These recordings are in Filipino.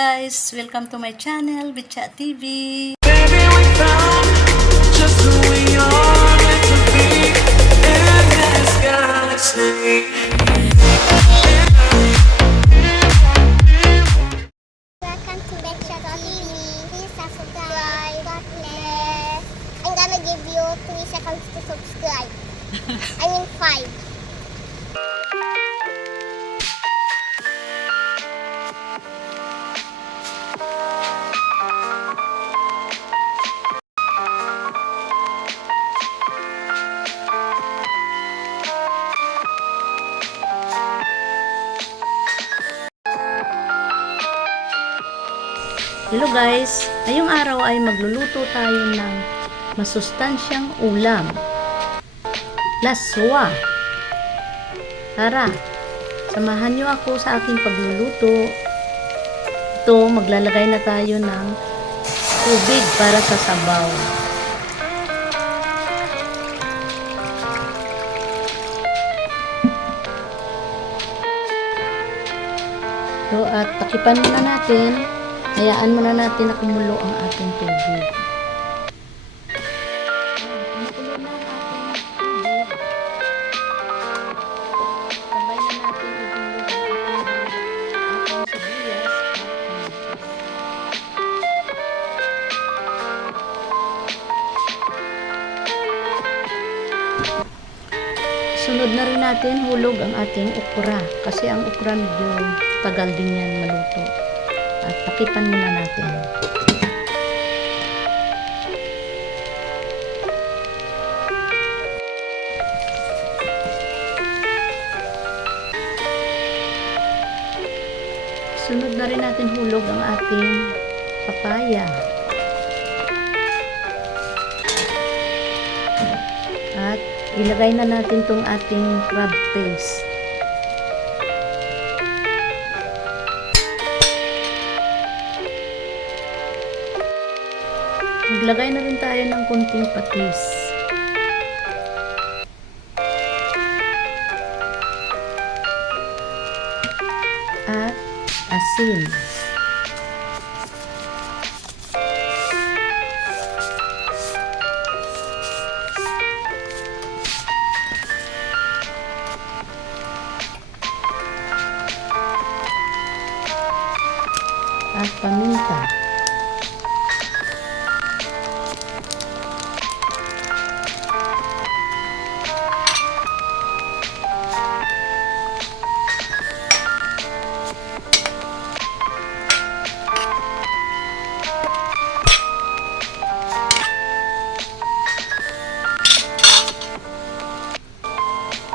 Guys, welcome to my channel, Bitchat TV. Baby, we found just who we are meant to be in this galaxy. Welcome to Betcha TV. Please subscribe. God bless. I'm gonna give you 3 seconds to subscribe. I mean 5. Hello guys, ngayong araw ay magluluto tayo ng masustansyang ulam. Laswa. Tara, samahan nyo ako sa aking pagluluto. Ito, maglalagay na tayo ng tubig para sa sabaw. So, at takipan muna natin. Hayaan muna natin na kumulo ang ating tubig. Kumulo na ang ating tubig. Sabay na natin ihulog ang ating sibuyas at kamatis. Sunod na rin natin hulog ang ating okra. Kasi ang okra medyo tagal din yan maluto. At takipan muna natin. Sunod na rin natin hulog ang ating papaya. At ilagay na natin tong ating crab paste. Maglagay na rin tayo ng kunting patis. At asin. At paminta.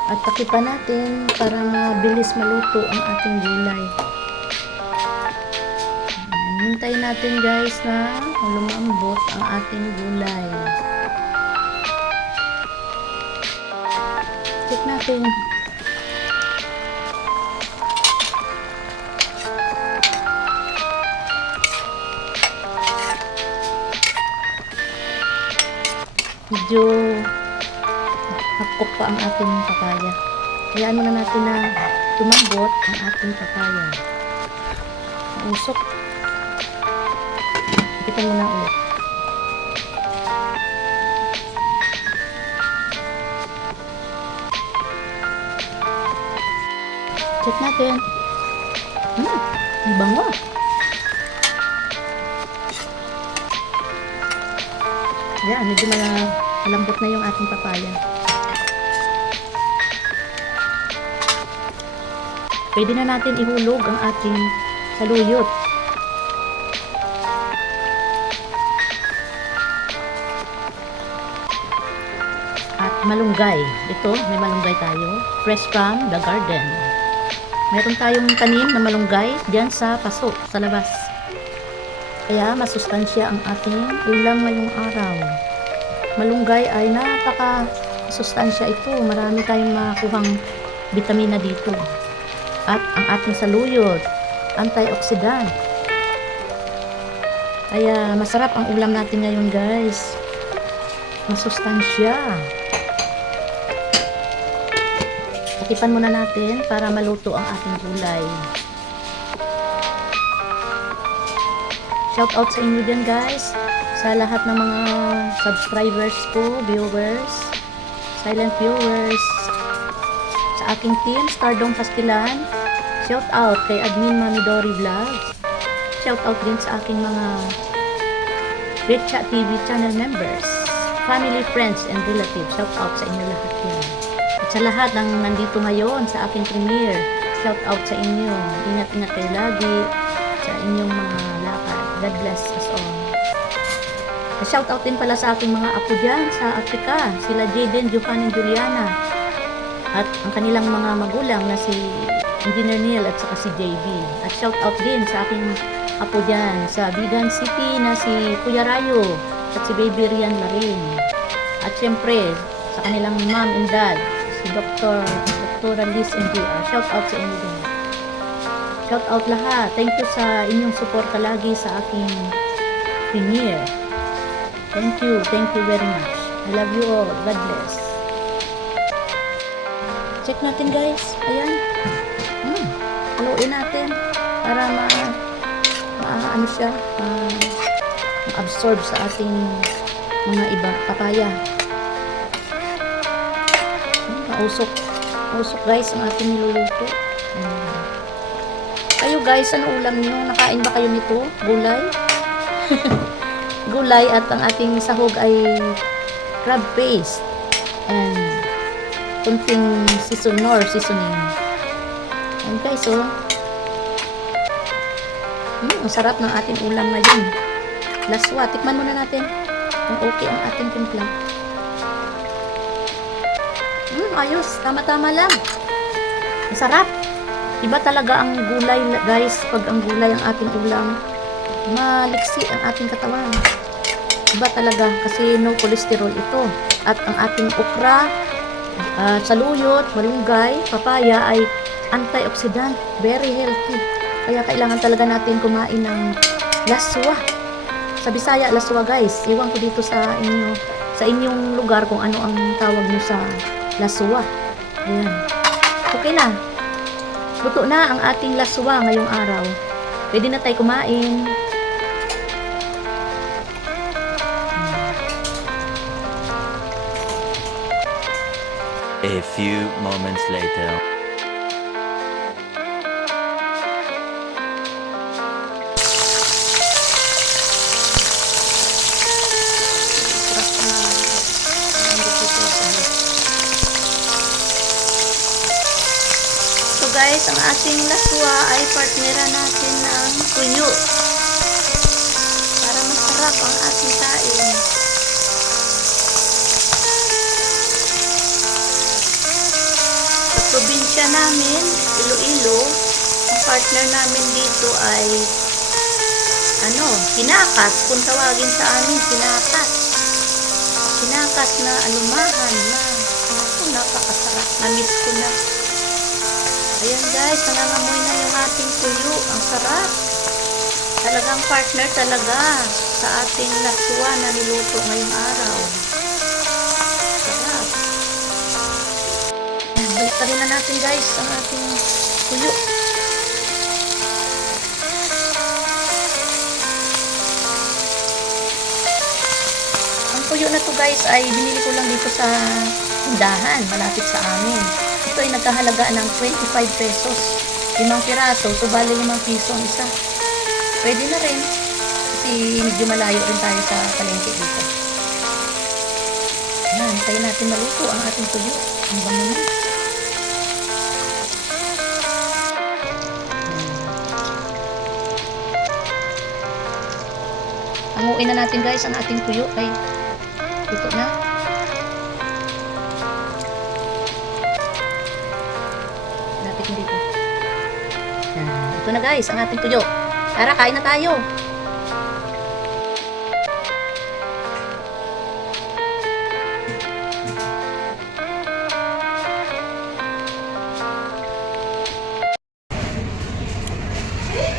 At takipan natin para mabilis maluto ang ating gulay. Hintayin natin guys na lumambot ang ating gulay. Check natin. Medyo hakok pa ang ating papaya. Hayaan muna natin na tumambot ang ating papaya. Usok. Kita muna ulit. Check natin. Ang bango. Yan, medyo malambot na yung ating papaya. Pwede na natin ihulog ang ating saluyot. At malunggay. Ito, may malunggay tayo. Fresh from the garden. Meron tayong tanim na malunggay diyan sa paso, sa labas. Kaya masustansya ang ating ulam ngayong araw. Malunggay ay napaka-sustansya ito. Marami tayong makuhang bitamina dito. At ang ating saluyot, antioxidant. Kaya masarap ang ulam natin ngayon guys. Masustansya. Takipan muna natin para maluto ang ating gulay. Shout out sa inyo dyan guys. Sa lahat ng mga subscribers ko, viewers, silent viewers. Sa aking team, Stardom Pastilan. Shout out kay Admin Mami Dory Vlogs. Shout out din sa aking mga Betcha TV channel members, family, friends, and relatives. Shout out sa inyo lahat yan. At sa lahat ng nandito ngayon sa aking premiere, shout out sa inyo. Ingat-ingat kayo lagi sa inyong mga lakad. God bless us all. Shout out din pala sa aking mga apo dyan sa Africa, sila Jaden, Johan, and Juliana. At ang kanilang mga magulang na si Engineer Neil at saka si JB. At shout out din sa aking apo dyan sa Bigan City na si Kuya Rayo at si Baby Rian Larin. At syempre sa kanilang mom and dad, si Dr. Liz and JR. Shout out sa inyo din. Shout out lahat. Thank you sa inyong suporta lagi sa aking premiere. Thank you very much. I love you all. God bless. Check natin guys. Ayan. Haluin natin para ano siya, ma-absorb sa ating mga iba papaya. Mausok guys ang ating niluluto. Kayo guys, ano ulam niyo? Nakain ba kayo nito? Gulay? Gulay at ang ating sahog ay crab paste and kunting seasoning. Ayan guys, oh. Ang sarap ng ating ulam ngayon. Laswa. Tikman muna natin kung okay ang ating timpla. Ayos. Tama-tama lang. Ang sarap. Iba talaga ang gulay guys. Pag ang gulay ang ating ulam, maliksi ang ating katawan. Iba talaga kasi no cholesterol ito. At ang ating okra, saluyot, malunggay, papaya ay antioxidant. Very healthy. Kaya kailangan talaga natin kumain ng laswa. Sa Bisaya, laswa guys. Iwan ko dito sa inyo, sa inyong lugar kung ano ang tawag nyo sa laswa. Ayan. Okay na. Luto na ang ating laswa ngayong araw. Pwede na tayo kumain. A few moments later. So guys, ang ating laswa ay partneran natin ng tuyo para masarap ang ating kain. Sa probinsya namin, Iloilo, ang partner namin dito ay pinakas. Kung tawagin sa amin, pinakas. Pinakas na alumahan na napakasarap. Na-miss ko na. Ayan guys, nangangamoy na yung ating tuyo. Ang sarap. Talagang partner talaga sa ating laswa na niluto ngayong araw. Sarap. Balik pa rin na natin guys ang ating tuyo. Ang tuyo na to guys ay binili ko lang dito sa tindahan malapit sa amin. Ito ay nagkahalaga ng 25 pesos. 5 piraso, so bali 5 piso ang isa. Pwede na rin. Kasi medyo malayo rin tayo sa palengke dito. Ayan, tayo natin maluto ang ating tuyo. Ang bango na. Hanguin na natin guys ang ating tuyo. Ay, luto na. Dito. Yan. Ito na guys, ang ating tuyo. Tara, kain na tayo.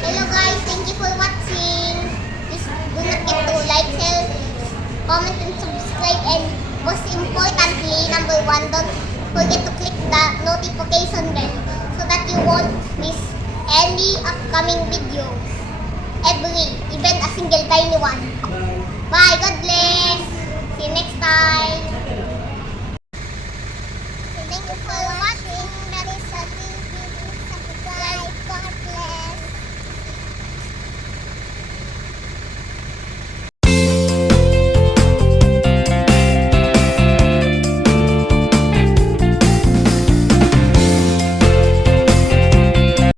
Hello guys, thank you for watching. Please do not forget to like, share, comment, and subscribe. And most importantly, number 1, don't forget to click the notification bell so that you won't miss any upcoming videos. And every, even a single tiny one. Bye, God bless. See you next time.